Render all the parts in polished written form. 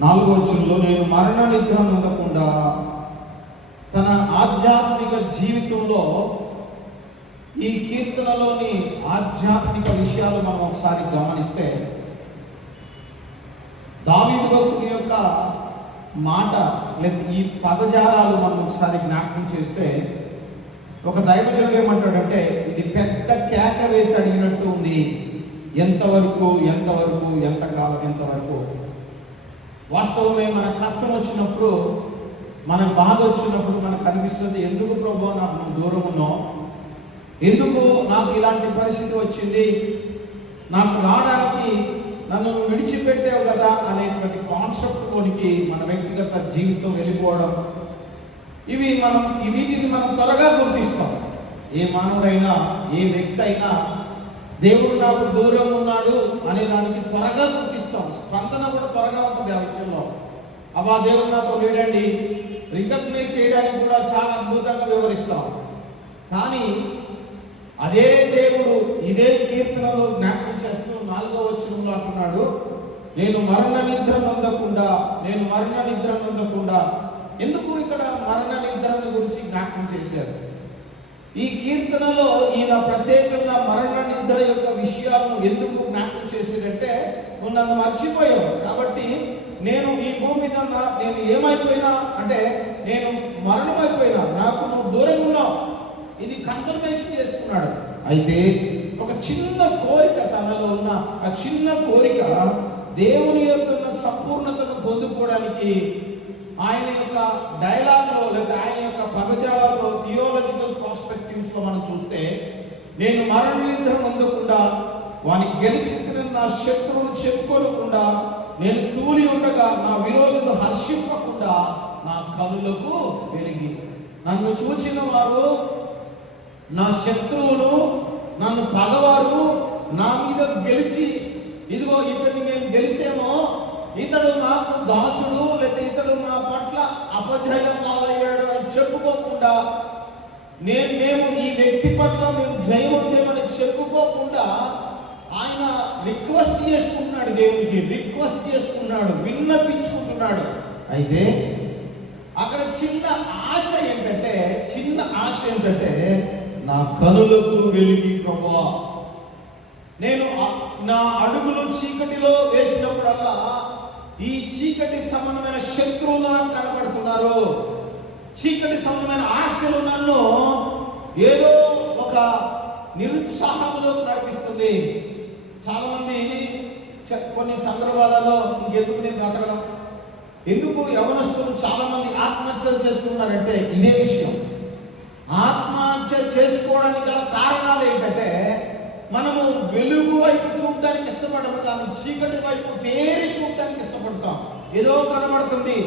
4వ వచనంలో నేను మరణ నిద్ర నొందకుండా తన ఆధ్యాత్మిక జీవితంలో ఈ కీర్తనలోని ఆధ్యాత్మిక విషయాలు మనం ఒకసారి గమనిస్తే, దావీదు భక్తుని యొక్క మాట లేదా ఈ పదజాలాలు మనం ఒకసారి జ్ఞాపకం చేస్తే, ఒక దైవజనుడు ఏమంటాడంటే, ఇది పెద్ద కేక వేసి అడిగినట్టు ఉంది. ఎంతవరకు ఎంతవరకు ఎంతకాలం ఎంతవరకు. వాస్తవమే, మన కష్టం వచ్చినప్పుడు, మన బాధ వచ్చినప్పుడు మనకు అనిపిస్తుంది, ఎందుకు ప్రభువా నాకు నువ్వు దూరం ఉన్నావు, ఎందుకు నాకు ఇలాంటి పరిస్థితి వచ్చింది, నాకు రావడానికి నన్ను విడిచిపెట్టావు కదా అనేటువంటి కాన్సెప్ట్లోనికి మన వ్యక్తిగత జీవితం వెళ్ళిపోవడం, వీటిని మనం త్వరగా గుర్తిస్తాం. ఏ మానవుడైనా, ఏ వ్యక్తి అయినా దేవుడు నాకు దూరం ఉన్నాడు అనే దానికి త్వరగా గుర్తిస్తాం. స్పందన కూడా త్వరగా ఉంటుంది ఆ విషయంలో. అబ్బా దేవుడు నాతో లేడండి, రికగ్నైజ్ చేయడానికి కూడా చాలా అద్భుతంగా వివరిస్తాం. కానీ అదే దేవుడు ఇదే కీర్తనలో జ్ఞాపకం చేస్తూ 4వ వచనంలో అంటున్నాడు, నేను మరణ నిద్ర నొందకుండా. ఎందుకు ఇక్కడ మరణ నిద్రని గురించి జ్ఞాపకం చేశారు? ఈ కీర్తనలో ఈయన ప్రత్యేకంగా మరణ నిద్ర యొక్క విషయాలను ఎందుకు జ్ఞాపకం చేశాడంటే, నువ్వు నన్ను మర్చిపోయావు కాబట్టి నేను ఈ భూమి మీద నేను ఏమైపోయినా అంటే నేను మరణమైపోయినా, నాకు నువ్వు దూరం ఉన్నావు, ఇది కన్ఫర్మేషన్ చేసుకున్నాడు. అయితే ఒక చిన్న కోరిక తనలో ఉన్న ఆ చిన్న కోరిక దేవుని యొక్క సంపూర్ణతను పొందుకోవడానికి ఆయన యొక్క డైలాగ్లో లేదా ఆయన యొక్క పదజాలలో థియోలాజికల్ ప్రాస్పెక్టివ్స్లో మనం చూస్తే, నేను మరణ నిద్ర నొందకుండా వాని గెలిచిన నా శత్రువులు చెప్పుకోకుండా, నేను తూలి ఉండగా నా విరోధులు హర్షింపకుండా నా కనులకు వెలిగి, నన్ను చూచిన వారు, నా శత్రువులు, నన్ను పగవారు నా మీద గెలిచి, ఇదిగో ఇతన్ని మేము గెలిచామో, ఇతడు నాకు దాసుడు లేదా ఇతడు నా పట్ల అపజయ పాలయ్యాడు అని చెప్పుకోకుండా, మేము ఈ వ్యక్తి పట్ల మేము జయం ఉందేమని చెప్పుకోకుండా ఆయన రిక్వెస్ట్ చేసుకుంటున్నాడు, దేవునికి రిక్వెస్ట్ చేసుకున్నాడు, విన్నపించుకుంటున్నాడు. అయితే అక్కడ చిన్న ఆశ ఏంటంటే నా కనులకు వెలిగి ప్రభువా, నేను నా అడుగులు చీకటిలో వేసినప్పుడల్లా ఈ చీకటి సంబంధమైన శత్రువులు నాకు కనబడుతున్నారు, చీకటి సంబంధమైన ఆశలు నన్ను ఏదో ఒక నిరుత్సాహంలోకి నడిపిస్తుంది. చాలా మంది కొన్ని సందర్భాలలో ఇంకెందుకు నేను బ్రతకడం, ఎందుకు యవనస్తులు చాలా మంది ఆత్మహత్యలు చేసుకున్నారంటే ఇదే విషయం. ఆత్మహత్య చేసుకోవడానికి గల కారణాలు ఏంటంటే, మనము వెలుగు వైపు చూడడానికి ఇష్టపడము, కానీ చీకటి వైపు తేరి చూడడానికి ఇష్టపడతాం. ఏదో కనబడుతుంది,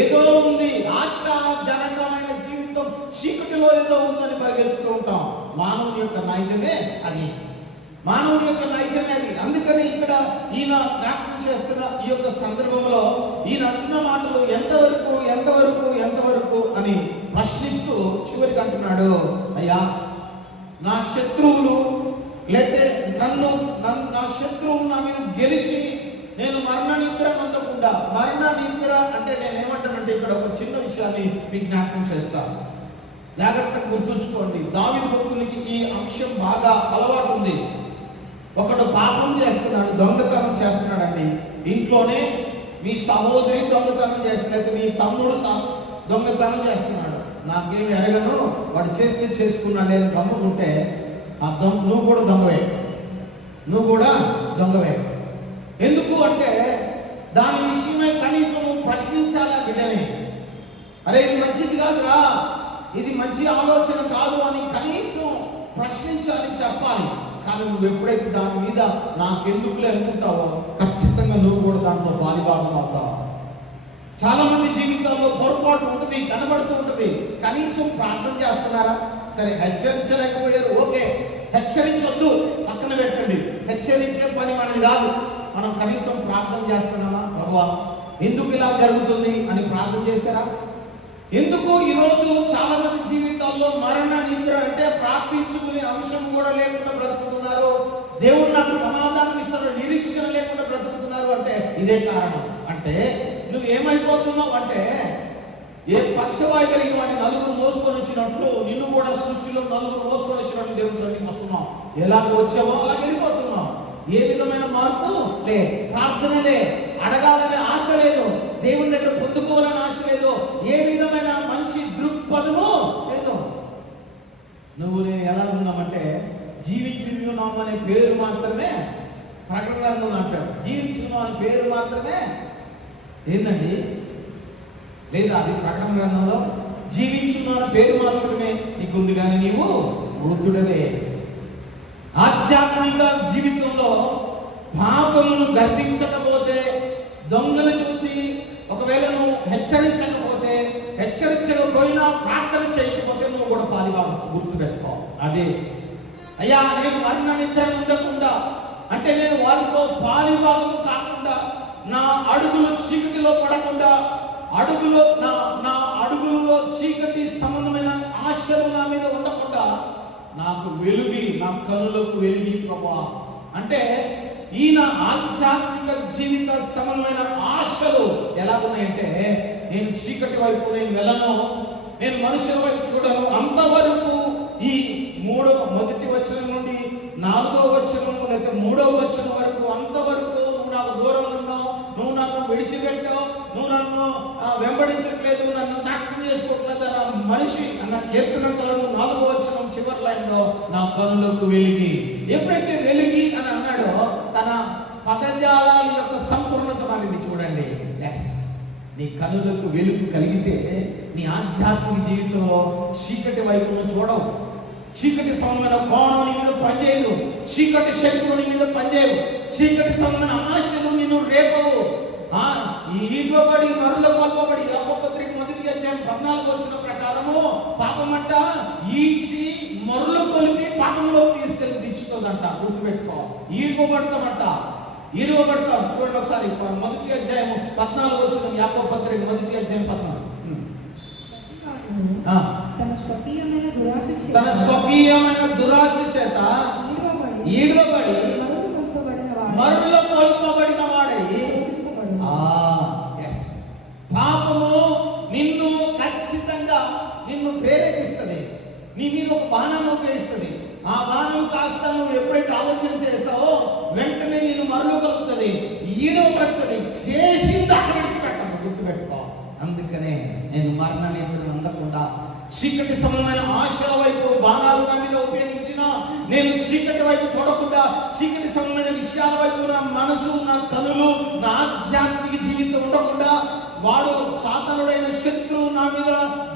ఏదో ఉంది, ఆశాజనకమైన జీవితం చీకటిలో ఏదో ఉందని పరిగెత్తుతూ ఉంటాం. మానవుని యొక్క నైజమే అది. అందుకని ఇక్కడ ఈయన జ్ఞాపకం చేస్తున్న ఈ యొక్క సందర్భంలో ఈయన అంటున్న మాటలు ఎంతవరకు అని ప్రశ్నిస్తూ చివరికి అంటున్నాడు, అయ్యా నా శత్రువులు లేతే నా శత్రువులు నా మీద గెలిచి నేను మరణ నిద్ర నొందకుండా, మరణ నిద్ర అంటే నేనేమంటానంటే ఇక్కడ ఒక చిన్న విషయాన్ని మీకు జ్ఞాపకం చేస్తాను, జాగ్రత్తగా గుర్తుంచుకోండి. దావీదు భక్తునికి ఈ అంశం బాగా అలవాటు ఉంది. ఒకడు పాపం చేస్తున్నాడు, దొంగతనం చేస్తున్నాడండి, ఇంట్లోనే మీ సహోదరి దొంగతనం చేస్తున్నట్టు మీ తమ్ముడు దొంగతనం చేస్తున్నాడు, నాకేమి ఎరగను, వాడు చేస్తే చేసుకున్నాడు అని గమ్ముకుంటే నువ్వు కూడా దొంగవే. ఎందుకు అంటే దాని విషయమై కనీసం ప్రశ్నించాలా బిడ్డని, అరే ఇది మంచిది కాదురా, ఇది మంచి ఆలోచన కాదు అని కనీసం ప్రశ్నించాలి, చెప్పాలి. కానీ నువ్వు ఎప్పుడైతే దాని మీద నాకెందుకులే అనుకుంటావో ఖచ్చితంగా నువ్వు కూడా దాంట్లో బాలిభాగం అవుతావు. చాలా మంది జీవితాల్లో పొరపాటు ఉంటుంది, కనబడుతూ ఉంటుంది. కనీసం ప్రార్థన చేస్తున్నారా? సరే హెచ్చరించలేకపోయారు, ఓకే, హెచ్చరించొద్దు, పక్కన పెట్టండి. హెచ్చరించే పని మనది కాదు. మనం కనీసం ప్రార్థన చేస్తున్నామా, ప్రభువా ఎందుకు ఇలా జరుగుతుంది అని ప్రార్థన చేశారా? ఎందుకు ఈరోజు చాలా మంది జీవితాల్లో మరణ నిద్ర అంటే ప్రార్థించుకునే అంశం కూడా లేకుండా బ్రతుకుతున్నారు. దేవుడు నాకు సమాధానం ఇస్తున్న నిరీక్షణ లేకుండా బ్రతుకుతున్నారు అంటే ఇదే కారణం. అంటే నువ్వు ఏమైపోతున్నావు అంటే, ఏ పక్షవాయు కలిగిన వాడిని నలుగురు మోసుకొని వచ్చినట్లు నిన్ను కూడా సృష్టిలో నలుగురు మోసుకొని వచ్చినట్లు దేవుని సన్నిధికి వస్తున్నావు. ఎలాగ వచ్చావో అలాగే వెళ్ళిపోతున్నావు. ఏ విధమైన మార్పు లే, ప్రార్థన లే, అడగాలనే ఆశ లేదు, దేవుని దగ్గర పొందుకోవాలని ఆశ లేదు, ఏ విధమైన మంచి దృక్పథము లేదు. నువ్వు నేను ఎలా ఉన్నామంటే, జీవించున్నాము అనే పేరు మాత్రమే, ప్రకటన గ్రంథంలో అంటాడు జీవించున్నాం అనే పేరు మాత్రమే ఏందండి, లేదా అది ప్రకటన గ్రంథంలో జీవించున్నాను పేరు మాత్రమే నీకుంది, కానీ నీవు మృతుడవే. ఆధ్యాత్మిక జీవితంలో పాపమును గర్దించకపోతే, దొంగలు చూసి ఒకవేళ నువ్వు హెచ్చరించకపోయినా ప్రార్థన చేయకపోతే నువ్వు కూడా పాలివాడు. గుర్తుపెట్టుకో. అదే అయ్యా, నేను మరణ నిద్ర ఉండకుండా, అంటే నేను వారితో పాలివాదము కాకుండా, నా అడుగులు చీకటిలో పడకుండా, నా అడుగులలో చీకటి సంబంధమైన ఆశలు నా మీద ఉండకుండా, నాకు వెలుగి, నా కనులకు వెలిగి ప్రభువా అంటే, ఈయన ఆధ్యాత్మిక జీవిత సంబంధమైన ఆశలు ఎలా ఉన్నాయంటే, నేను చీకటి వైపు నేను వెళ్ళను, నేను మనుషుల వైపు చూడను. అంతవరకు ఈ మొదటి వచనం నుండి 4వ వచనం లేక 3వ వచనం వరకు, అంతవరకు నువ్వు నాకు దూరంగా ఉన్నావు, నువ్వు నన్ను విడిచిపెట్టావు, నువ్వు నన్ను వెంబడించట్లేదు, నన్ను జ్ఞాపకం చేసుకోవట్లేదు అన్న మనిషి అన్న కీర్తనకారుడు 4వ వచనం చివరి లైన్లో నా కనులకు వెలిగి. ఎప్పుడైతే వెలిగి అని అన్నాడో, తన పదజాలాల యొక్క సంపూర్ణత అనేది చూడండి. ఎస్, నీ కనులకు వెలుగు కలిగితే నీ ఆధ్యాత్మిక జీవితంలో చీకటి వైపును చూడవు, చీకటి సంబంధమైన కోణం నీ మీద పనిచేయదు, చీకటి శక్తులు నీ మీద పనిచేయవు, చీకటి సంబంధమైన ఆశలు నిన్ను రేపవు. ఈడ్వబడి మరుల కొల్పబడి యాకోబుపత్రిక 1:14 వచ్చిన ప్రకారము పాపమంట ఈడ్చి మరులు కొలిపి పాపంలో తీసుకెళ్ళి దించుతుందంట. గుర్తుపెట్టుకో. ఈడ్వబడతామంట, ఈడవబడతాం. చూడండి ఒకసారి 1:14 వచ్చిన యాకోబుపత్రిక 1:14. తన స్వకీయమైన దురాశ చేత ఈడవబడి మరుల కొల్పబడిన వాడై. పాపము నిన్ను ఖచ్చితంగా నిన్ను ప్రేరేపిస్తుంది, నీ మీద ఒక బాణం ఉపయోగిస్తుంది. ఆ బాణం కాస్త నువ్వు ఎప్పుడైతే ఆలోచన చేస్తావో వెంటనే నిన్ను మరులు కలుపుతుంది, ఈడవబడుతుంది, చేసింది అక్కడ విడిచిపెట్టాను. గుర్తుపెట్టుకో. అందుకనే నేను మరణ నిద్రను అందకుండా చీకటి సమమైన ఆశల వైపు బాణాలు నా మీద ఉపయోగించిన, నేను చీకటి వైపు చూడకుండా చీకటి సమమైన విషయాల వైపు నా మనసు, నా కనులు, నా ఆధ్యాత్మిక జీవితం ఉండకుండా, వాడు సాతానుడైన శత్రువు నా మీద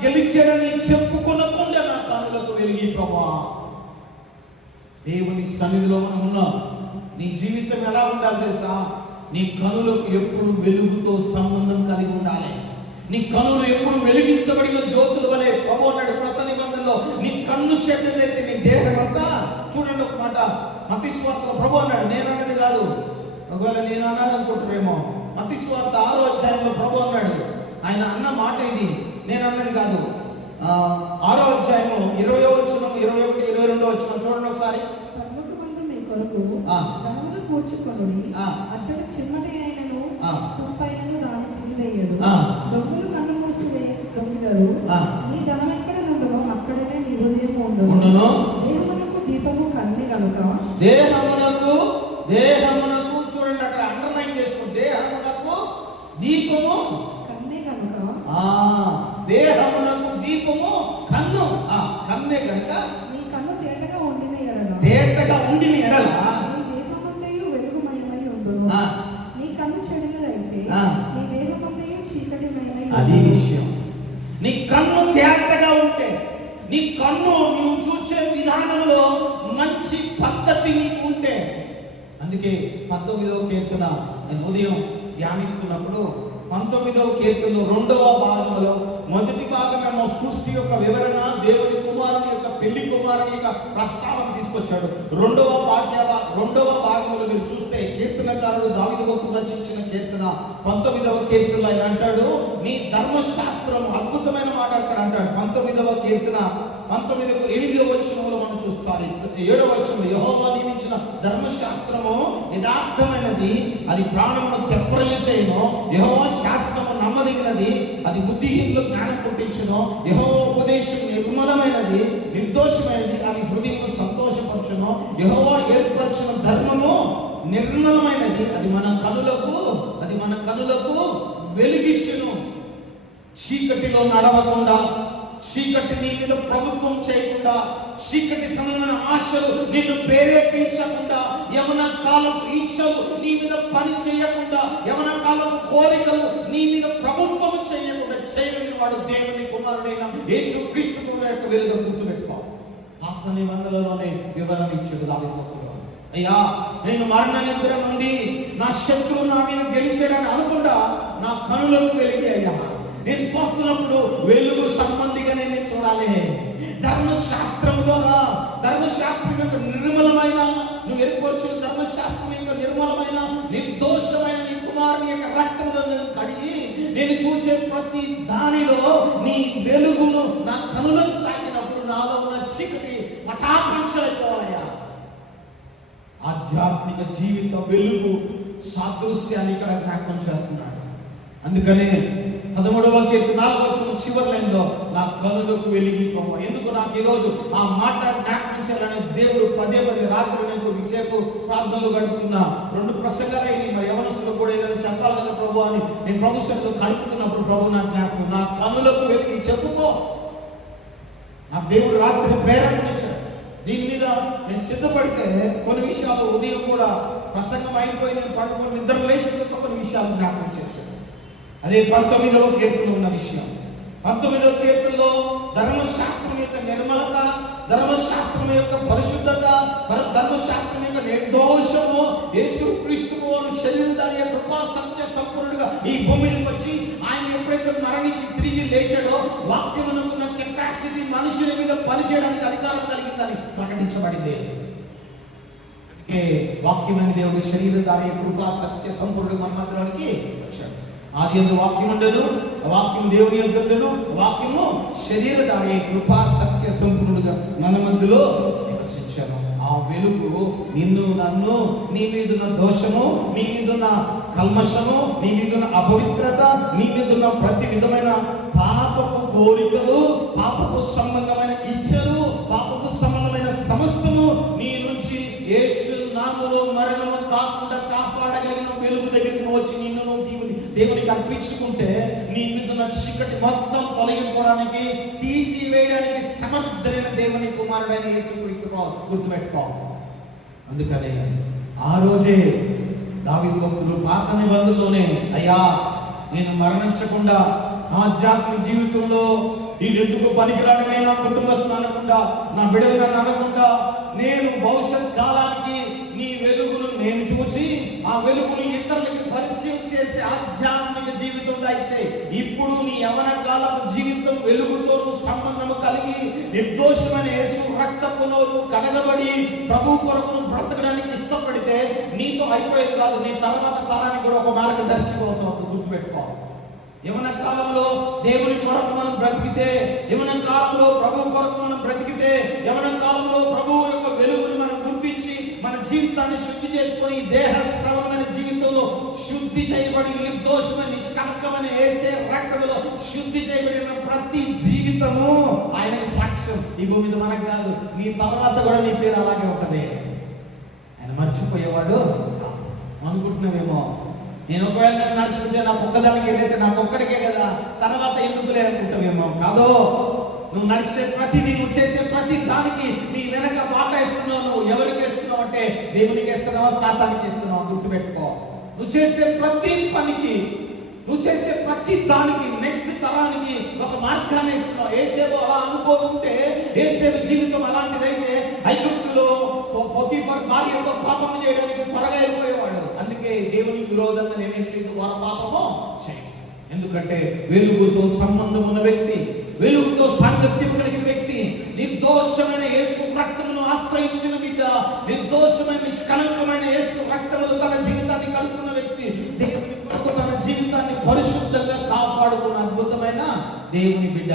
గెలిచాడని చెప్పుకునకుండా నా కనులకు వెలిగి ప్రభువా. దేవుని సన్నిధిలో మనం ఉన్నాం. నీ జీవితం ఎలా ఉండాలి తెలుసా? నీ కనులకు ఎప్పుడు వెలుగుతో సంబంధం కలిగి ఉండాలి. నీ కన్నులు ఎప్పుడు వెలిగించబడిన జ్యోతుల వలె ప్రభువు అన్నాడు క్రొత్త నిబంధనలో, నీ కన్ను చెడ్డదైతే నీ దేహం అంతా. చూడండి ఒక మాట మత్తయి సువార్తలో ప్రభువు అన్నాడు, నేను అన్నది కాదు, ఒకవేళ నేను అన్నది అనుకుంటారేమో. మత్తయి సువార్త 6వ అధ్యాయంలో ప్రభువు అన్నాడు, ఆయన అన్న మాట ఇది, నేను అన్నది కాదు. 6వ అధ్యాయము 20వ వచనం, 21, 22 వచనం చూడండి ఒకసారి. అచ్చట చిమ్మటి అయినను తుప్పైనను దాని తిరివేయదు. దొంగలు కన్ను మూసి దొంగలు, నీ ధనం ఎక్కడ నుండునో అక్కడనే నీ హృదయం ఉండును. దేహమునకు దీపము కన్నే గనుక, దేహమునకు చూడండి అక్కడ అండర్లైన్ చేసుకోండి, దేహమునకు దీపము కన్నే గనుక. దేహమునకు దీపము కన్ను, కన్నే గనుక నీ కన్ను తేటగా ఉండిన ఎడల నీ కన్ను చెడినదైతే నీ దేహమంతయు చీకటిమయమై. అది విషయం. నీ కన్ను తేటగా ఉంటే, నీ కన్ను నువ్వు చూసే విధానంలో మంచి పద్ధతి నీకు ఉంటే. అందుకే 19వ కీర్తన నేను ఉదయం ధ్యానిస్తున్నప్పుడు 19వ కీర్తనలో 2వ భాగంలో మొదటి భాగమేమో సృష్టి యొక్క వివరణ, దేవుని కుమారుని యొక్క పెళ్లి కుమారుని యొక్క ప్రస్తావన తీసుకొచ్చాడు. రెండవ భాగంలో మీరు చూస్తే కీర్తనకారుడు దావీదు భక్తుడు రచించిన కీర్తన 19వ కీర్తనలో ఆయన అంటాడు, నీ ధర్మశాస్త్రం అద్భుతమైన మాట అక్కడ అంటాడు. 19వ కీర్తన 8వ వచనంలో మనం చూస్తాం. 7వ వచనంలో యెహోవా నియమించిన ధర్మశాస్త్రము యథార్థమైనది, అది ప్రాణమును తెప్పర వర్ధిల్లు చేయను. యెహోవా శాసనము నమ్మదగినది, అది బుద్ధిహీనులకు జ్ఞానం పుట్టించును. యెహోవా ఉపదేశం నిర్మలమైనది, నిర్దోషమైనది, అది హృదయము సంతోషపరచును. యెహోవా ఏర్పరచిన ధర్మము నిర్మలమైనది, అది మన కనులకు వెలుగిచ్చును. చీకటిలో నడవకుండా, చీకటి నీ మీద ప్రభుత్వం చేయకుండా, చీకటి సంబంధమైన ఆశలు నిన్ను ప్రేరేపించకుండా, యవన కాలపు ఇచ్చలు నీ మీద పని చేయకుండా, యవన కాలపు కోరికలు నీ మీద ప్రభుత్వం చేయకుండా చేయగలిగిన వాడు దేవుని కుమారుడైన యేసుక్రీస్తు యొక్క వెలుగు. గుర్తుపెట్టుకో. పాత నిబంధనలోనే వివరణ ఇచ్చాడు దావీదు. అయ్యా, నేను మరణ నిద్ర నుండి నా శత్రువు నా మీద గెలిచాడని అనుకుంటా నా కనులకు వెలిగి అయ్యా, నేను చూస్తున్నప్పుడు వెలుగు సంబంధిగా నేను చూడాలి. ధర్మశాస్త్రం ద్వారా, ధర్మశాస్త్రం యొక్క నిర్మలమైన, నువ్వు ఏర్పరచిన ధర్మశాస్త్రం యొక్క నిర్మలమైన నిర్దోషమైన నీ కుమారుని యొక్క రక్తంలో నేను కడిగి, నేను చూసే ప్రతి దానిలో నీ వెలుగును నా కనులకు తాకినప్పుడు నాలో ఉన్న చీకటి పటాపంచలైపోవాలయ్యా. ఆధ్యాత్మిక జీవిత వెలుగు సాదృశ్యాన్ని ఇక్కడ జ్ఞాపకం చేస్తున్నాడు. అందుకనే 13వ కీర్తన 4వ వచనం చివరి లైన్లో నా కనులకు వెలిగి ప్రభు. ఎందుకు నాకు ఈరోజు ఆ మాట జ్ఞాపకం చేయాలని దేవుడు పదే రాత్రి నేను విసేపు ప్రార్థనలు గడుపుతున్నా. 2 ప్రసంగాలైన మరి యవనస్తులకు కూడా ఏదైనా చెప్పాలి కదా ప్రభు అని నేను ప్రభు సన్నిధిలో కలుపుతున్నప్పుడు ప్రభు నా జ్ఞాపకం, నా కనులకు వెలిగి చెప్పుకో. నాకు దేవుడు రాత్రి ప్రేరేపణించాడు. దీని మీద నేను సిద్ధపడితే కొన్ని విషయాలు ఉదయం కూడా ప్రసంగం అయిపోయి నేను పడుకొని నిద్ర లేచిన కొన్ని విషయాలు జ్ఞాపకం చేశాను. అదే 19వ కీర్తన ఉన్న విషయం. 19వ కీర్తనలో ధర్మశాస్త్రం యొక్క నిర్మలత, ధర్మశాస్త్రం యొక్క పరిశుద్ధత, ధర్మశాస్త్రం యొక్క నిర్దోషము, యేసుక్రీస్తు వారు శరీరధారి కృపా సత్య సంపూర్ణుడిగా ఈ భూమికి వచ్చి ఆయన ఎప్పుడైతే మరణించి తిరిగి లేచాడో వాక్యమునకున్న కెపాసిటీ మనుషుల మీద పనిచేయడానికి అధికారం కలిగిందని ప్రకటించబడింది. వాక్యమైన దేవుడు శరీరధారి కృపా సత్య సంపూర్ణుడు మన మధ్యలోనికి వచ్చాడు. ఆదియందు వాక్యం ఉండెను, వాక్యం దేవుని యొద్ద ఉండెను, వాక్యము శరీరధారి కృపా సత్య సంపూర్ణుడుగా మన మధ్యలో నివసించాను. ఆ వెలుగు నిన్ను నన్ను, నీ మీదున్న దోషము, నీ మీదున్న కల్మషము, నీ మీదున్న అపవిత్రత, నీ మీదున్న ప్రతి విధమైన పాపపు కోరికలు, పాపపు సంబంధమైన ఇచ్చలు, పాపపు సంబంధమైన సమస్తము నీ నుంచి యేసు నామములో మరణము కాకుండా కాపాడగలిగిన వెలుగు దగ్గరికి వచ్చి నిన్ను దేవునికి అర్పించుకుంటే నీ మీదున్న చీకటి మొత్తం తొలగిపోవడానికి, తీసివేయడానికి సమర్థుడైన దేవుని కుమారుడైన యేసుక్రీస్తు గుర్తుపెట్టుకో. అందుకనే ఆ రోజే దావీదు భక్తులు పాత నిబంధనలోనే, అయ్యా నేను మరణించకుండా ఆధ్యాత్మిక జీవితంలో ఈ ఎందుకు పనికిరాడని నా కుటుంబస్తులు అనకుండా, నా బిడ్డలు అనకుండా, నేను భవిష్యత్ కాలానికి నీ వెలుగును నేను చూసి ఆ వెలుగును ఇతరులకు పరిచయం చేసే ఆధ్యాత్మిక జీవితం దయచేయి. ఇప్పుడు నీ యవన కాలపు జీవితం వెలుగుతో సంబంధము కలిగి నిర్దోషమైన యేసు రక్తపులో కడగబడి ప్రభు కొరకు బ్రతకడానికి ఇష్టపడితే నీతో అయిపోయేది కాదు, నీ తర్వాత తరానికి కూడా ఒక మార్గదర్శకం అవుతావు. గుర్తుపెట్టుకో. యవన కాలంలో దేవుని కొరకు మనం బ్రతికితే, యవన కాలంలో ప్రభు కొరకు మనం బ్రతికితే, యవన కాలంలో ప్రభువు యొక్క వెలుగుని మనం గుర్తించి మన జీవితాన్ని శుద్ధి చేసుకొని దేహ శ్రవమైన జీవితంలో శుద్ధి చేయబడి నిర్దోషమైన నిష్కలంకమైన యేసే రక్తములో శుద్ధి చేయబడిన ప్రతి జీవితము ఆయనకి సాక్ష్యం. ఈ భూమి మీద మనకు కాదు, నీ తర్వాత కూడా నీ పేరు అలాగే ఉంటది. ఆయన మర్చిపోయేవాడు అనుకుంటున్నావేమో, నేను ఒకవేళ నేను నడుచుకుంటే నాకు ఒక్కదానికి ఏదైతే నాకు ఒక్కడికే కదా, తర్వాత ఎందుకు లేదనుకుంటావేమో. కాదో, నువ్వు నడిచే ప్రతిదీ, నువ్వు చేసే ప్రతి దానికి నీ వెనక బాట ఇస్తున్నావు. నువ్వు ఎవరికి ఇస్తున్నావు అంటే దేవునికి ఇస్తున్నావా, సాతానికి ఇస్తున్నావా? గుర్తుపెట్టుకో. నువ్వు చేసే ప్రతి పనికి, నువ్వు చేసే ప్రతి దానికి నెక్స్ట్ తరానికి ఒక మార్గాన్ని ఇస్తున్నావు. ఏసేపు అలా అనుకోకుంటే, ఏసేపు జీవితం అలాంటిదైతే ఐగుప్తులో పొతిఫర్ భార్యతో పాపం చేయడానికి త్వరగా వెళ్ళిపోయేవాడు. అందుకే దేవునికి విరోధంగా నేను ఎట్లేదు వారు పాపమో చేయ. ఎందుకంటే వెలుగుతో సంబంధం ఉన్న వ్యక్తి, వెలుగుతో సాంగత్యం కలిగిన వ్యక్తి, నిర్దోషమైన యేసు రక్తమును ఆశ్రయించిన బిడ్డ, నిర్దోషమైన నిష్కలంకమైన యేసు రక్తమును తన జీవితాన్ని కలుపుకున్న వ్యక్తి, దేవుని కొరకు తన జీవితాన్ని పరిశుద్ధంగా కాపాడుకున్న అద్భుతమైన దేవుని బిడ్డ.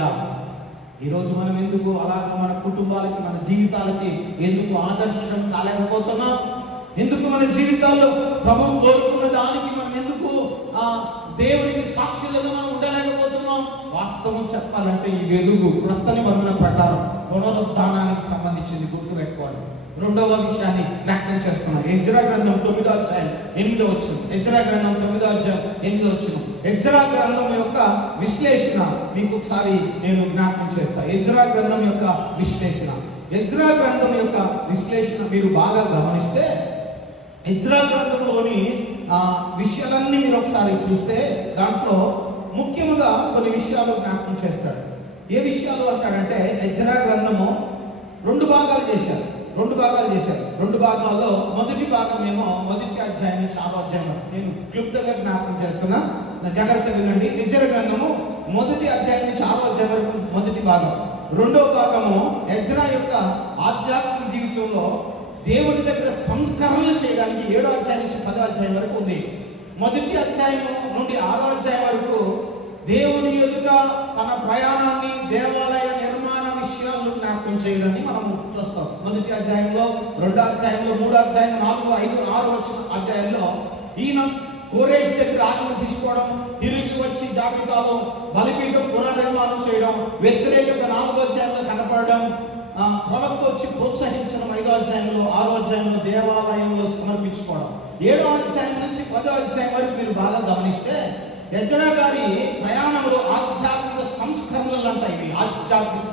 ఈరోజు మనం ఎందుకు అలాగ మన కుటుంబాలకి, మన జీవితాలకి ఎందుకు ఆదర్శం కాలేకపోతున్నాం? ఎందుకు మన జీవితాల్లో ప్రభువు కోరుకున్న దానికి మనం ఎందుకు దేవునికి సాక్షులుగా మనం ఉండలేకపోతున్నాం. వాస్తవం చెప్పాలంటే ఈ వెలుగు క్రొత్త నిబంధన ప్రకారం పునరుద్ధానానికి సంబంధించింది, గుర్తుపెట్టుకోవాలి. రెండవ విషయాన్ని జ్ఞాపకం చేస్తున్నాం. ఎజ్రా గ్రంథం 9వ అధ్యాయం 8వ వచనం. ఎజ్రా గ్రంథం 9వ అధ్యాయం 8వ వచనం. ఎజ్రా గ్రంథం యొక్క విశ్లేషణ మీకు ఒకసారి నేను జ్ఞాపకం చేస్తా. ఎజ్రా గ్రంథం యొక్క విశ్లేషణ, ఎజ్రా గ్రంథం యొక్క విశ్లేషణ మీరు బాగా గమనిస్తే ఎజ్రా గ్రంథంలోని విషయాలన్నీ మీరు ఒకసారి చూస్తే దాంట్లో ముఖ్యముగా కొన్ని విషయాలు జ్ఞాపకం చేస్తాడు. ఏ విషయాలు అంటాడంటే, ఎజ్రా గ్రంథము రెండు భాగాలు చేశారు. రెండు భాగాల్లో మొదటి భాగం ఏమో మొదటి అధ్యాయం నుంచి 6వ అధ్యాయం. నేను క్లుప్తంగా జ్ఞాపకం చేస్తున్నా, జాగ్రత్త వినండి. ఎజ్రా గ్రంథము మొదటి అధ్యాయం నుంచి 6వ అధ్యాయం వరకు మొదటి భాగం. రెండవ భాగము ఎజ్రా యొక్క ఆధ్యాత్మిక జీవితంలో దేవుని దగ్గర సంస్కరణలు చేయడానికి 7వ అధ్యాయం నుంచి 10వ అధ్యాయం వరకు ఉంది. మొదటి అధ్యాయం నుండి 6వ అధ్యాయం వరకు దేవుని ఎదుట తన ప్రయాణాన్ని, దేవాలయ నిర్మాణ విషయాలను జ్ఞాపకం చేయడాన్ని మనం చూస్తాం. మొదటి అధ్యాయంలో, 2వ అధ్యాయంలో, 3వ అధ్యాయం, 4, 5, 6 అధ్యాయంలో ఈయన కోరేష్ దగ్గర ఆజ్ఞ తీసుకోవడం, తిరిగి వచ్చి జాబితాలో బలిపీఠం పునర్నిర్మాణం చేయడం, వ్యతిరేకత 4వ అధ్యాయంలో కనపడడం, ప్రవక్త వచ్చి ప్రోత్సహించడం 5వ అధ్యాయంలో, 6వ అధ్యాయంలో దేవాలయంలో సమర్పించుకోవడం. 7వ అధ్యాయం నుంచి 10వ అధ్యాయం వరకు మీరు బాగా గమనిస్తే ఎజ్రా గారి ప్రయాణంలో ఆధ్యాత్మిక సంస్కరణలు అంటాయి. ఇవి ఆధ్యాత్మిక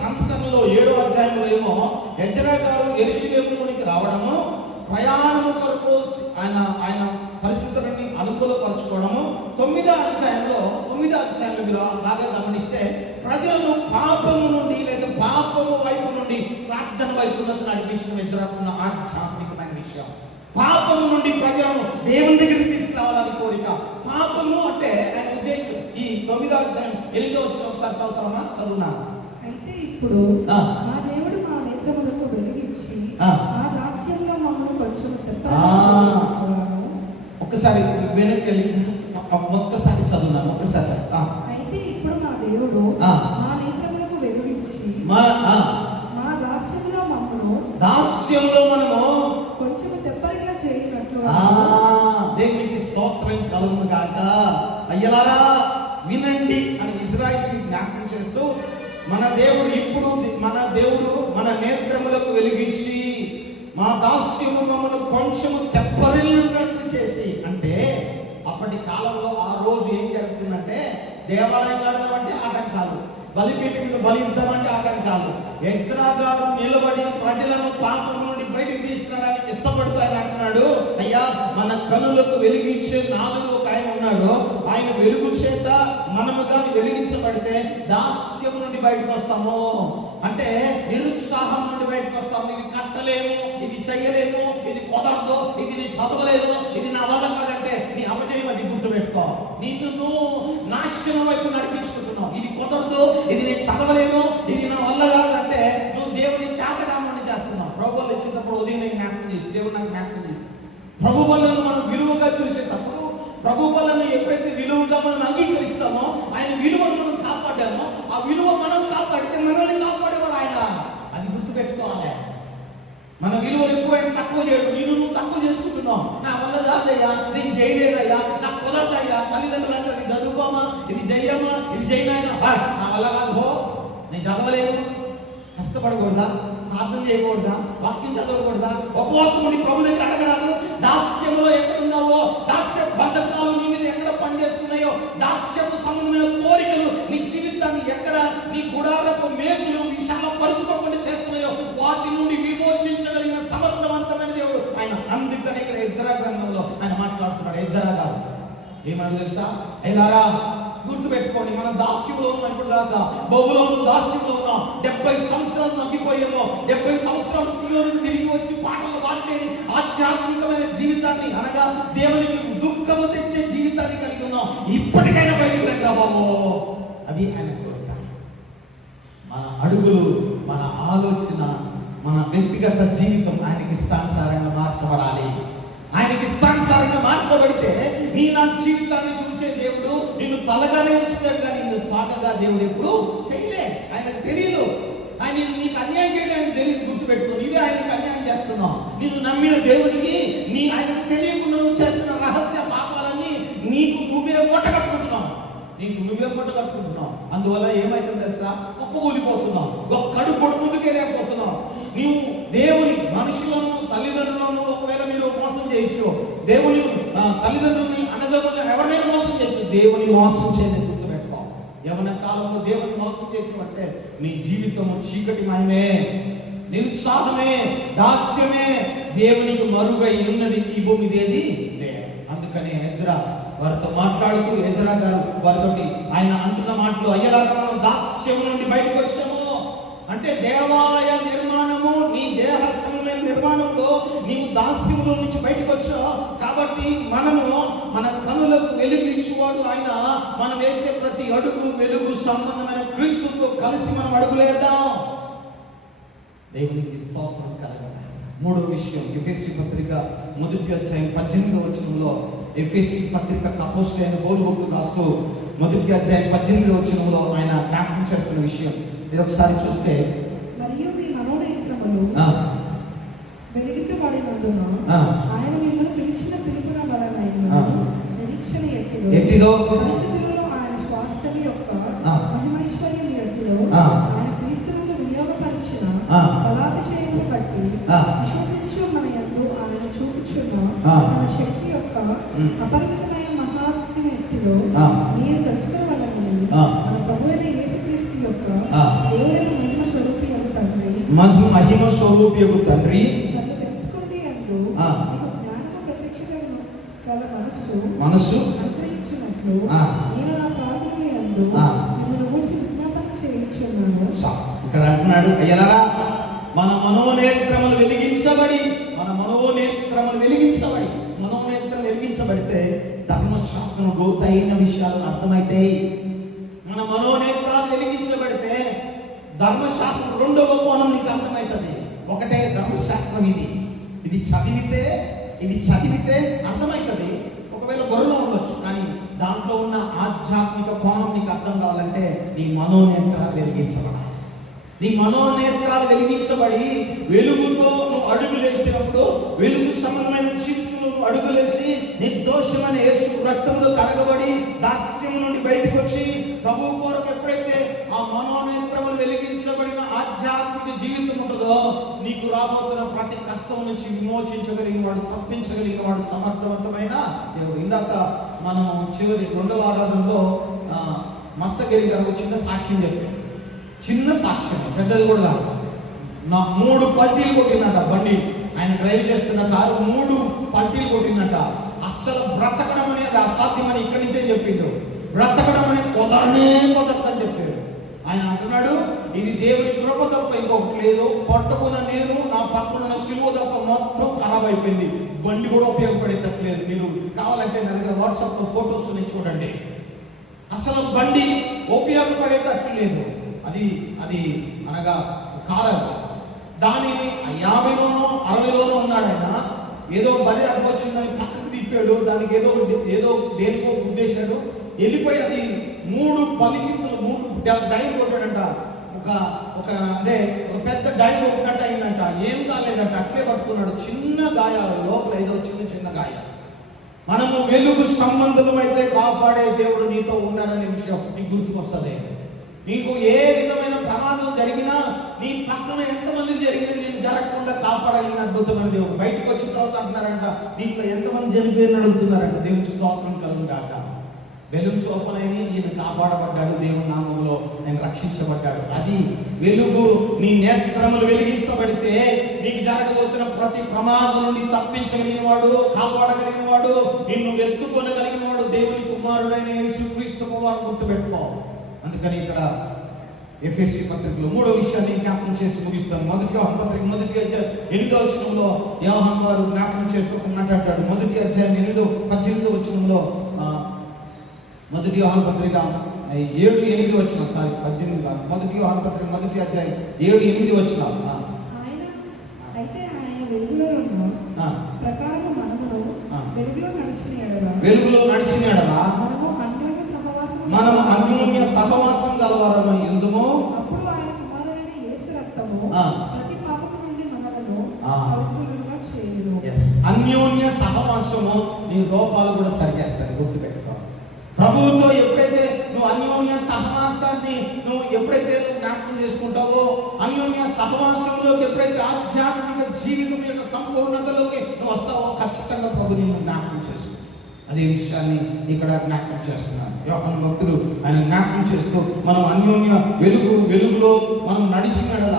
సంస్కరణలో 7వ అధ్యాయంలో ఏమో ఎజ్రా గారు యెరూషలేములోనికి రావడము, ప్రయాణము కొరకు ఆయన పరిస్థితులన్నీ అనుకూలపరచుకోవడము. 9వ అధ్యాయంలో మీరు బాగా గమనిస్తే ప్రజలను పాపము నుండి లేదా పాపము వైపు నుండి ప్రార్థన వైపునకు నడిపించిన ఎజ్రాకున్న ఆధ్యాత్మికమైన విషయం. పాపము నుండి ప్రజలను దేవుని దగ్గరికి తీసుకురావాలని కోరిక. పాపము అంటే ఆయన ఉద్దేశం. ఈ 9వ అధ్యాయం 8వ వచనం ఒకసారి చదువుతున్నాను. అయితే ఇప్పుడు మా దేవుడు మా నేత్రములకు వెలిగించి మా దాస్యంలో మమ్మల్ని కొంచెం ఒక్కసారి వెనక్కి ఒక్కసారి చదువున్నాను. అయితే ఇప్పుడు మా దేవుడు మా నేత్రములకు వెలిగించి మా దాస్యంలో మనము కొంచెం తెప్పరిగా చేయనట్లు దేవునికి స్తోత్రం కలుగును గాక. అయ్యలారా వినండి అని ఇశ్రాయేలుకి జ్ఞాపకం చేస్తూ, మన దేవుడు మన నేత్రములకు వెలిగించి మా దాస్యము మమ్మను కొంచెము తెప్పరిల్లినట్లు చేసి. అంటే అప్పటి కాలంలో ఆ రోజు ఏం జరుగుతుందంటే, దేవాలయం కడదామంటే ఆటంకాలు, బలిపీఠం మీద బలి ఇద్దామంటే ఆటంకాలు. ఎజ్రా గారు నిలబడి ప్రజలను పాపం నుండి బయటికి తీసుకురావడానికి ఇష్టపడుతూ ఆయన అంటున్నాడు, అయ్యా మన కనులకు వెలిగించే నాదుడు ఒక ఆయన ఉన్నాడు, ఆయన వెలుగు చేత మనము కానీ వెలిగించబడితే దాస్యం నుండి బయటకు వస్తాము. అంటే నిరుత్సాహం నుండి బయటకు వస్తాము. ఇది కట్టలేము, ఇది చెయ్యలేము, ఇది కుదరదు, ఇది నీ చదవలేదు, ఇది నా వల్ల కాదంటే నీ అపజయం. అది గుర్తుపెట్టుకో. నిన్ను నాశనం వైపు నడిపించుకుంటున్నావు. ఇది కుదరదు, ఇది నేను చదవలేను, ఇది నా వల్ల కాదంటే నువ్వు దేవుని చేతగామని చేస్తున్నావు. ప్రభువులు ఇచ్చేటప్పుడు ఉదయం జ్ఞాపకం చేసి, దేవుడు నాకు జ్ఞాపకం చేసి, ప్రభు వల్లను మనం విలువగా చూసేటప్పుడు, ప్రభు వల్లను ఎప్పుడైతే విలువగా మనం అంగీకరిస్తామో, ఆయన విలువను మనం కాపాడామో, ఆ విలువ మనం కాపాడితే మనల్ని కాపాడేవాడు ఆయన. అది గుర్తుపెట్టుకోవాలి. మన విలువలు ఎప్పుడైనా తక్కువ చేయడం, నువ్వు తక్కువ చేసుకుంటున్నావు. నా వల్ల కాదయ్యా, నేను చేయలేదయ్యా, నాకు కుదరదయ్యా. తల్లిదండ్రులు అంటారు, ఇది చదువుకోమా, ఇది చెయ్యమ్మా, ఇది చేయనాయన, నా వల్ల కాదు, హో నేను చదవలేను. కష్టపడకూడదా? ప్రార్థన చేయకూడదా? వాక్యం చదవకూడదా? ఉపవాసం ఉండి ప్రభు దగ్గర అడగరాదు? దాస్యంలో ఎక్కడున్నావో, దాస్య బద్ధకాలు నీ మీద ఎక్కడ పనిచేస్తున్నాయో, దాస్యపు సంబంధమైన కోరికలు నీ జీవితాన్ని ఎక్కడ, నీ గుడారపు మేకులు విశాలపరుచుకోకుండా చేస్తున్నాయో, వాటి నుండి విమోచించగలిగిన సమర్థవంతమైన దేవుడు ఆయన. అందుకని ఇక్కడ ఎజ్రా గ్రంథంలో ఆయన మాట్లాడుతున్నాడు. ఎజ్రా గారు ఏమని తెలుసా? అయినారా గుర్తుపెట్టుకోండి, మన దాస్యంలో ఉన్నాం. ఇప్పుడు దాకా బహుళంలో దాస్యంలో ఉన్నాం. 70 సంవత్సరాలు మగ్గిపోయామో, 70 సంవత్సరాలు సియోనుకు తిరిగి వచ్చి పాటలు పాడలేని ఆధ్యాత్మికమైన జీవితాన్ని, అనగా దేవునికి దుఃఖము తెచ్చే జీవితాన్ని కలిగి ఉన్నాం. ఇప్పటికైనా బయటకు రండి బాబు. అది ఆయన కోరిక. మన అడుగులు, మన ఆలోచన, మన వ్యక్తిగత జీవితం ఆయనకి ఇష్టానుసారంగా మార్చబడాలి. ఆయనకి ఇష్టానుసారంగా మార్చబడితే నీ నా జీవితాన్ని చూసే దేవుడు నిన్ను తలగానే ఉంచుతాడు, కానీ నిన్ను తాకగా దేవుడు ఎప్పుడు చేయలే. ఆయనకు తెలియదు. ఆయన నీకు అన్యాయం చేయడం ఆయన తెలియదు. గుర్తుపెట్టుకో, నీవే ఆయనకి అన్యాయం చేస్తున్నావు. నిన్ను నమ్మిన దేవుడికి ఆయనకు తెలియకుండా నువ్వు చేస్తున్న రహస్య పాపాలన్నీ నీకు నువ్వే మూట కట్టుకుంటున్నావు. అందువల్ల ఏమైతుంది తెలుసా? కుప్పకూలిపోతున్నావు, ఒక్క అడుగు ముందుకే లేకపోతున్నావు. నీవు దేవుని మనుషులను తల్లిదండ్రులను ఒకవేళ మీరు మోసం చేయొచ్చు, దేవుని తల్లిదండ్రులని అన్నదమ్ములను ఎవరినైనా మోసం చేయొచ్చు, దేవుని మోసం చేయని గుర్తుపెట్టుకో. యవన కాలంలో దేవుని మోసం చేసినట్టే నీ జీవితము చీకటిమయమే, నిరుత్సాహమే, దాస్యమే, దేవునికి మరుగై ఉన్నది ఈ భూమి ఏది. అందుకని ఎజ్రా వారితో మాట్లాడుతూ, ఎజ్రా గారు వారితోటి ఆయన అంటున్న మాటలు, అయ్యలారా మనం దాస్యం నుండి బయటకు వచ్చాము అంటే దేవాలయ నిర్మాణము, నీ దేహ సంబంధమైన నిర్మాణంలో నీవు దాస్యముల నుంచి బయటకు వచ్చావు. కాబట్టి మనము మన కనులకు వెలుగిచ్చువాడు ఆయన. మనం వేసే ప్రతి అడుగు వెలుగు సంబంధమైన క్రీస్తుతో కలిసి మనం అడుగులేద్దాం. దేవునికి స్తోత్రం కలగాలి. మూడో విషయం, ఎఫెసీ పత్రిక 1వ అధ్యాయం 18వ వచనంలో, ఎఫెసీ పత్రిక అపోస్తలుడైన పౌలు భక్తుడు రాస్తూ 1వ అధ్యాయం 18వ వచనంలో ఆయన జ్ఞాపకం చేస్తున్న విషయం మీరు ఒకసారి చూస్తే, మరియు మీ మనోనేత్రములు వెలిగింపబడినందున ఆయన మిమ్మల్ని పిలిచిన పిలుపున వలన నిరీక్షణ ఎట్టిదో పరిశుద్ధులలో ఆయన స్వాస్థ్యం యొక్క మహిమైశ్వర్యం ఎట్టిదో ఆయన క్రీస్తునందు వినియోగపరిచిన బలాతిశయమును బట్టి విశ్వసించు మన యందు ఆయన చూపుచున్న తన శక్తి యొక్క అపరిమితమైన మహాత్మ్యం ఎట్టిదో మీరు తెలుసుకోవాలని మన ప్రభువైన యేసుక్రీస్తు యొక్క దేవుడైన మహిమ స్వరూపియగు తండ్రి తను తెలుసుకోండి అంటూ మీకు జ్ఞానము ప్రత్యక్షతను గల మనస్సు అనుగ్రహించినట్లు నేను నా ప్రార్థనలు యందు మిమ్మల్ని గూర్చి విజ్ఞాపన చేయించున్నాను. ఇక్కడ అంటున్నాడు, అయ్యలారా మన మనోనేత్రములు వెలిగించబడి, మనోనేత్రం వెలిగించబడితే ధర్మశాస్త్రం లోతైన విషయాలు అర్థమైతాయి. మన మనోనేత్రాలు వెలిగించబడితే ధర్మశాస్త్రం రెండవ కోణం నీకు అర్థమవుతుంది. ఒకటే ధర్మశాస్త్రం, ఇది చదివితే అర్థమవుతుంది. ఒకవేళ బుర్రలో ఉండొచ్చు, కానీ దాంట్లో ఉన్న ఆధ్యాత్మిక కోణం నీకు అర్థం కావాలంటే నీ మనోనేత్రాలు వెలిగించబడాలి. నీ మనోనేత్రాలు వెలిగించబడి వెలుగుతో నువ్వు అడుగులేసినప్పుడు, వెలుగు సంబంధమైన చీకులు అడుగులేసి నిర్దోషమైన యేసు రక్తంలో కడగబడి దాస్యం నుండి బయటకు వచ్చి ప్రభువు కొరకు ఎప్పుడైతే ఆ మనోనేత్రములు వెలిగించబడిన ఆధ్యాత్మిక జీవితం ఉంటుందో, నీకు రాబోతున్న ప్రతి కష్టం నుంచి విమోచించగలిగిన వాడు, తప్పించగలిగిన వాడు సమర్థవంతమైన దేవుడు. ఇందాక మనము చివరి 2వ ఆరాధనలో మత్స్యగిరి గారు చిన్న సాక్ష్యం చెప్పాం. చిన్న సాక్ష్యం, పెద్దది కూడా. నా 3 పల్టీలు కొట్టిందట బండి. ఆయన డ్రైవ్ చేస్తున్న కారు 3 పల్టీలు కొట్టిందట. అస్సలు బ్రతకడం అనేది అసాధ్యమని ఇక్కడి నుంచే చెప్పిండు. బ్రతకడం అనేది కుదరదని చెప్పాడు. ఆయన అంటున్నాడు, ఇది దేవుని కృప తప్ప ఇంకొకటి లేదు. పట్టుకున్న నేను, నా పక్కన సిలువ తప్ప మొత్తం ఖరాబ్ అయిపోయింది. బండి కూడా ఉపయోగపడేటట్లేదు. మీరు కావాలంటే నా దగ్గర వాట్సాప్లో ఫొటోస్ చూడండి. అసలు బండి ఉపయోగపడేటట్లు లేదు. అది అనగా కారు. దానిని 50లోనో 60లోనో ఉన్నాడు ఆయన. ఏదో బలి అడ్డొచ్చిందని పక్కకు తిప్పాడు. దానికి ఏదో దేనికో గుద్దేశాడు, వెళ్ళిపోయి అది 3 పలికింతలు 3 డైన్ కొట్టాడంట. ఒక పెద్ద డైన్ కొట్టినట్టు అయిందంట. ఏం కాలేదంట, అట్లే పట్టుకున్నాడు. చిన్న గాయాలు, లోపల ఏదో చిన్న గాయాలు. మనము వెలుగు సంబంధమైతే కాపాడే దేవుడు నీతో ఉన్నాడనే విషయం నీకు గుర్తుకొస్తుంది. నీకు ఏ విధమైన ప్రమాదం జరిగినా, నీ పక్కన ఎంతమంది జరిగినా నేను జరగకుండా కాపాడగలిగిన అద్భుతమైన దేవుడు. బయటకు వచ్చిన తర్వాత అంటున్నారంట, దీంట్లో ఎంతమంది చనిపోయిన అడుగుతున్నారంట. దేవునికి స్తోత్రం కలుగుగాక. బెలూన్స్ ఓపెన్ అయ్యి ఈయన కాపాడబడ్డాడు, దేవుని నామంలో నేను రక్షించబడ్డాడు. అది వెలుగు. నీ నేత్రములు వెలిగించబడితే నీకు జరగబోతున్న ప్రతి ప్రమాదం నుండి తప్పించగలిగిన వాడు, కాపాడగలిగిన వాడు, నిన్ను ఎత్తుకొనగలిగిన వాడు దేవుని కుమారుడైన యేసుక్రీస్తు వారు గుర్తుపెట్టుకో. అందుకని ఇక్కడ ఎఫెసీ పత్రికలో 3వ విషయాన్ని జ్ఞాపకం చేసి ముగిస్తాను. 1వ యోహాను పత్రిక 1వ అధ్యాయం 8వ వచనంలో యోహాను గారు జ్ఞాపకం చేస్తూ మాట్లాడతాడు. 1వ అధ్యాయం 18వ వచనంలో 1వ యోహాను పత్రిక 7-8 వచనం, 18 కాదు, 1వ యోహాను పత్రిక 1వ అధ్యాయం 7-8 వచనం. అయితే ఆయన వెలుగులో నడిచిన ఎడల మనం అన్యోన్య సహవాసం గలవారమై ఎందుమో, అప్పుడు ఆయన కుమారుడైన యేసు రక్తము ప్రతి పాపము నుండి మనలను పవిత్రులుగా చేయును. అన్యోన్య సహవాసము నీ లోపాలు కూడా సరిచేస్తాయి. గుర్తుపెట్టుకో. సహవాసాన్ని నువ్వు ఎప్పుడైతే జ్ఞాపకం చేసుకుంటావో, అన్యోన్య సహవాసంలోకి ఎప్పుడైతే ఆధ్యాత్మిక జీవితం యొక్క సంపూర్ణతలోకి నువ్వు వస్తావో, ఖచ్చితంగా ప్రభు నిన్ను జ్ఞాపకం చేసుకుంటావు. అదే విషయాన్ని ఇక్కడ జ్ఞాపకం చేస్తున్నాను. యోహాను భక్తుడు ఆయన జ్ఞాపకం చేస్తూ, మనం అన్యోన్య వెలుగులో మనం నడిచిన ఎడల,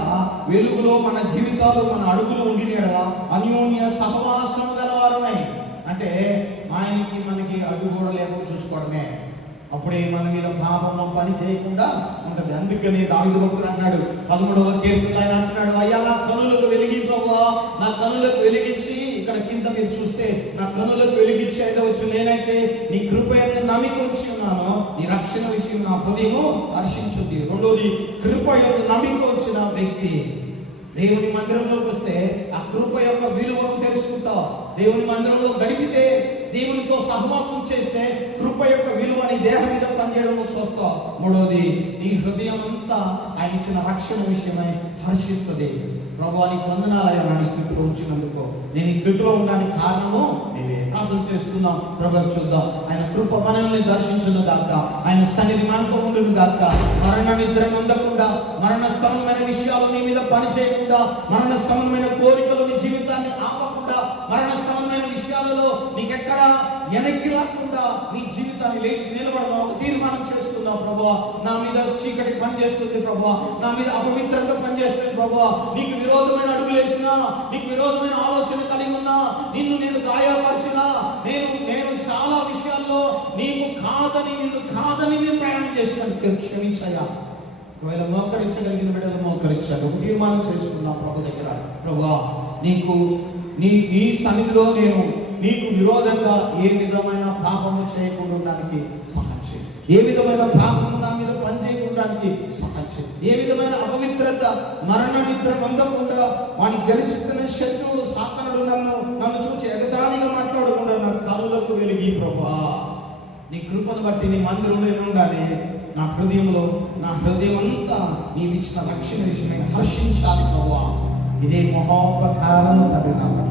వెలుగులో మన జీవితాలు మన అడుగులు ఉండిన ఎడల అన్యోన్య సహవాసం గలవారమై, అంటే ఆయనకి మనకి అడుగు కూడా లేకుండా చూసుకోవడమే, అప్పుడే మన మీద పాపం పని చేయకుండా ఉంటది. అందుకని దావీదు భక్తుడు అన్నాడు 13వ కీర్తనలో ఆయన అంటున్నాడు, అయ్యా నా కనులకు వెలిగి ప్రభువా, నా కనులకు వెలిగించి, ఇక్కడ కింద మీరు చూస్తే నా కనులకు వెలిగించి 5వ వచనం, నేనైతే నీ కృపను నమ్మిక ఉంచి ఉన్నాను, నీ రక్షణ విషయం నా హృదయము హర్షించుద్ది. రెండోది, కృప యొక్క నమ్మిక వచ్చిన వ్యక్తి దేవుని మందిరంలోకి వస్తే ఆ కృప యొక్క విలువను తెలుసుకుంటావు. దేవుని మందిరంలో గడిపితే, దేవునితో సహవాసం చేస్తే కృప యొక్క విలువ నీ దేహం మీద పనిచేయడం చూస్తావు. మూడోది, నీ హృదయం అంతా ఆయన ఇచ్చిన రక్షణ విషయమై హర్షిస్తుంది. ప్రభువా నీకు వందనాలయ్యా, నా స్థితిలో ఉంచినందుకు, నేను ఈ స్థితిలో ఉండడానికి కారణము నీవే. ప్రార్థన చేసుకుందాం. ప్రభు చూద్దాం. ఆయన కృప మనల్ని దర్శించును గాక, ఆయన సన్నిధి మనతో ఉండును గాక. మరణ నిద్ర నొందకుండా, మరణ సంబంధమైన విషయాలు నీ మీద పని చేయకుండా, మరణ సంబంధమైన కోరికలు నీ జీవితాన్ని ఆపకుండా, మరణ సంబంధమైన విషయాలలో నీకెక్కడ వెనక్కి రాకుండా నీ జీవితాన్ని లేచి నిలబడడం ఒక తీర్మానం చేసుకుందాం. ప్రభువా నా మీద చీకటి పనిచేస్తుంది, ప్రభువా నా మీద అపవిత్రత పనిచేస్తుంది, ప్రభువా నీకు విరోధమైన అడుగులు వేసినా, నీకు విరోధమైన ఆలోచన కలిగి ఉన్నా, నిన్ను నేను గాయపరిచినా, నేను చాలా విషయాల్లో నిన్ను కాదని నేను ప్రయాణం చేసినందుకు క్షమించయ్యా. ఒకవేళ మోకరించగలిగిన బిడ్డలు మోకరించాలి. ఒక తీర్మానం చేసుకుందాం ప్రభు దగ్గర. ప్రభువా నీ సన్నిధిలో నేను నీకు విరోధంగా ఏ విధమైన పాపము చేయకుండా ఉండడానికి సహాయం చేయి. ఏ విధమైన పాపము నా మీద పనిచేయకుండానికి సహాయం చేయి. ఏ విధమైన అపవిత్రత, మరణ నిద్ర పొందకుండా, వాని గెలుస్తున్న శత్రువుడు సాతానుడు నన్ను చూసి ఎగతాళిగా మాట్లాడకుండా నా కనులకు వెలిగి ప్రభువా నీ కృపను బట్టి నీ మందిరంలో ఉండాలి. నా హృదయం అంతా నీవు ఇచ్చిన రక్షణ విషయమై హర్షించాలి ప్రభువా. ఇదే మహోపకారము తండ్రి నా పట్ల.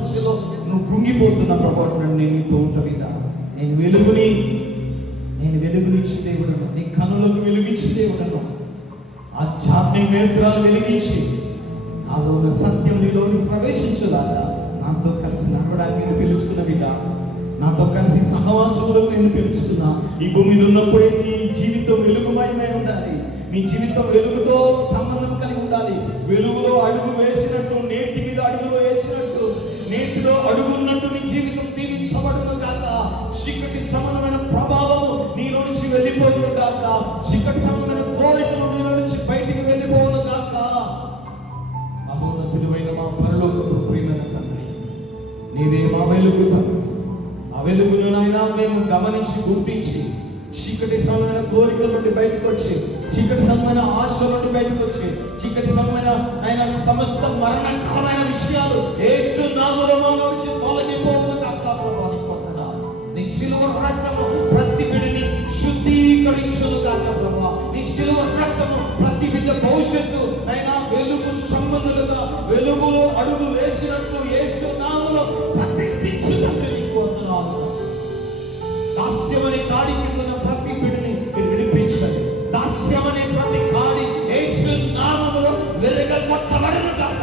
సమస్యలో నువ్వు కృంగిపోతున్న ప్రభావం నేను నీతో ఉంటవిగా నేను వెలుగునిచ్చి దేవుడను, నీ కనులకు వెలుగిచ్చి దేవుడను, ఆధ్యాత్మిక నేత్రాలు వెలిగించి నాలో ఉన్న సత్యం నీలో ప్రవేశించలాగా నాతో కలిసి నడవడానికి నేను పిలుచుకున్న బిడ్డ, నాతో కలిసి సహవాసంలో నేను పిలుచుకున్నా. ఈ భూమి మీద ఉన్నప్పుడే నీ జీవితం వెలుగుమయమై ఉండాలి. నీ జీవితం వెలుగుతో సంబంధం కలిగి ఉండాలి. వెలుగులో అడుగు వేసినట్టు, నేటి మీద అడుగులో వేసినట్టు, నేటిలో అడుగు ఉన్నట్టు నీ జీవితం దీవించబడును కాక. చీకటి సమానమైన ప్రభావం నీలో నుంచి వెళ్ళిపోను కాక. చీకటి సమానమైన కోరికలు నీలో నుంచి బయటికి వెళ్ళిపోను కాక. మహోన్నతుడైన మా పరలోకపు ప్రియమైన తండ్రి, నీవే మా వెలుగు తండ్రి. ఆ వెలుగును నాయనా మేము గమనించి గుర్తించి చీకటి సమానమైన కోరికల నుండి బయటకు వచ్చి, చీకటి సమానమైన ఆశల నుండి బయటకు వచ్చి, చీకటి సమానమైన ఆయన సమస్త మరణకరమైన విషయాలు యేసు నామములో నుంచి తొలగిపోవును కాక. ప్రభావానికి నీ శిలువ రక్తము ప్రతి బిడ్డని శుద్ధీకరించును కాక. ప్రభా నీ శిలువ రక్తము ప్రతి బిడ్డ భవిష్యత్తు అయినా వెలుగు సంబంధులుగా వెలుగులో అడుగు వేసినట్లు యేసు నామములో ప్రతిష్ఠించుటకు నీకు వందనాలు. దాస్యమనే కాడి కింద ప్రతి బిడ్డని మీరు విడిపించండి. దాస్యమనే ప్రతి కాడి యేసు నామములో వెరగొట్టబడును కాక.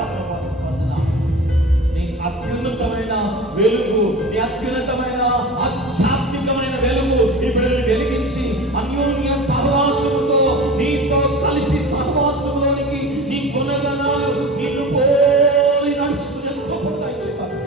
నీ అత్యున్నతమైన వెలుగు, నీ అత్యున్నతమైన ఆధ్యాత్మికమైన వెలుగు ఈ బిడ్డని వెలిగించి అన్యోన్య సహవాసముతో నీతో కలిసి సహవాసంలోనికి నీ గుణగణాలు నిన్ను పోలి నడుచుకునే కృపను దయచేయాలి.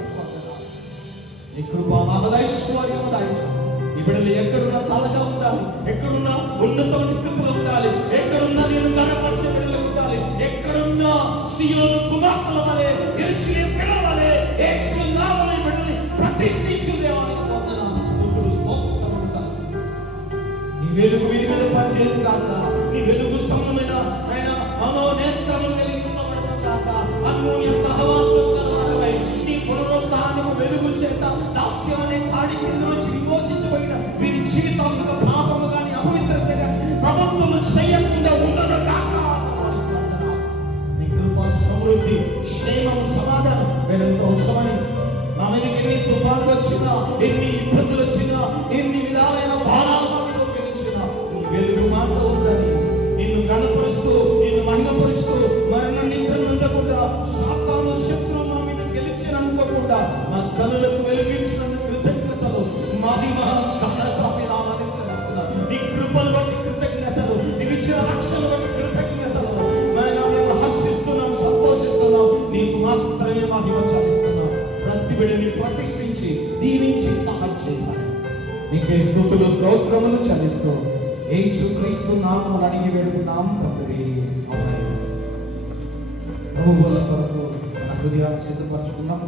నీ కృప మహదైశ్వర్యం దయచేయాలి. ఈ బిడ్డలు ఎక్కడున్న తలగా ఉండాలి, ఎక్కడున్న ఉన్నతమైన స్థితిలో ఉండాలి, ఎక్కడున్నా నేను కనపరిచే బిడ్డలు ఉండాలి, ఎక్కడున్నా సీయోను కుమార్తెల వలె యెరూషలేము పిల్లల వలె యేసు నామములో ఈ బిడ్డని ప్రతిష్ఠించు దేవానికి వందనాలు, స్తుతులు, స్తోత్రములు తండ్రి. నీ వెలుగు మీద పనిచేయదు కాక. నీ వెలుగు సంబంధమైన ఆయన మనోనేత్రము కలిగించబడదు కాక. అన్యోన్య సహవాసం కలవారమై నీ పునరుత్థానపు వెలుగు చేత దాస్యం అనే కాడి కింద నుంచి విమోచించబడిన వీరి జీవితాలకు పాపము కానీ అపవిత్రత కానీ ప్రభుత్వం చేయకుండా ఉండదు కాక. నీ కృప సమృద్ధి క్షేమము సమాధానం వేరంతో అవసరమని మా మీదకి ఎన్ని తుఫాన్లు వచ్చినా, ఎన్ని ఇబ్బందులు వచ్చినా, ఎన్ని విధాలైన బాణాలు గెలిచినా నీ వెలుగు మాతో ఉందని నిన్ను కనపరుస్తూ, నిన్ను మహిమపరుస్తూ, మరణ నిద్ర నందకుండా, సాతాను శత్రువు మా మీద గెలిచిననుకోకుండా మా కనులకు వెలిగించినందుకు కృతజ్ఞతలు. మహిమ నీ కృపలు బట్టి కృతజ్ఞతలు, నీవిచ్చిన రక్షణ బట్టి కృతజ్ఞతలు. మేము హర్షిస్తున్నాం, సంతోషిస్తున్నాం, నీకు మాత్రమే మహిమ చాలిస్తున్నాం. ప్రతి బిడ్డని ప్రతిష్ఠించి దీవించి సహాయం చేయాలి. నీకే స్తుతులు స్తోత్రములు చెల్లిస్తూ యేసుక్రీస్తు నామమున అడిగి వేడుకున్నాం తండ్రి. ఆమేన్. ప్రభువుల కొరకు మన హృదయాన్ని సిద్ధపరచుకుందాం.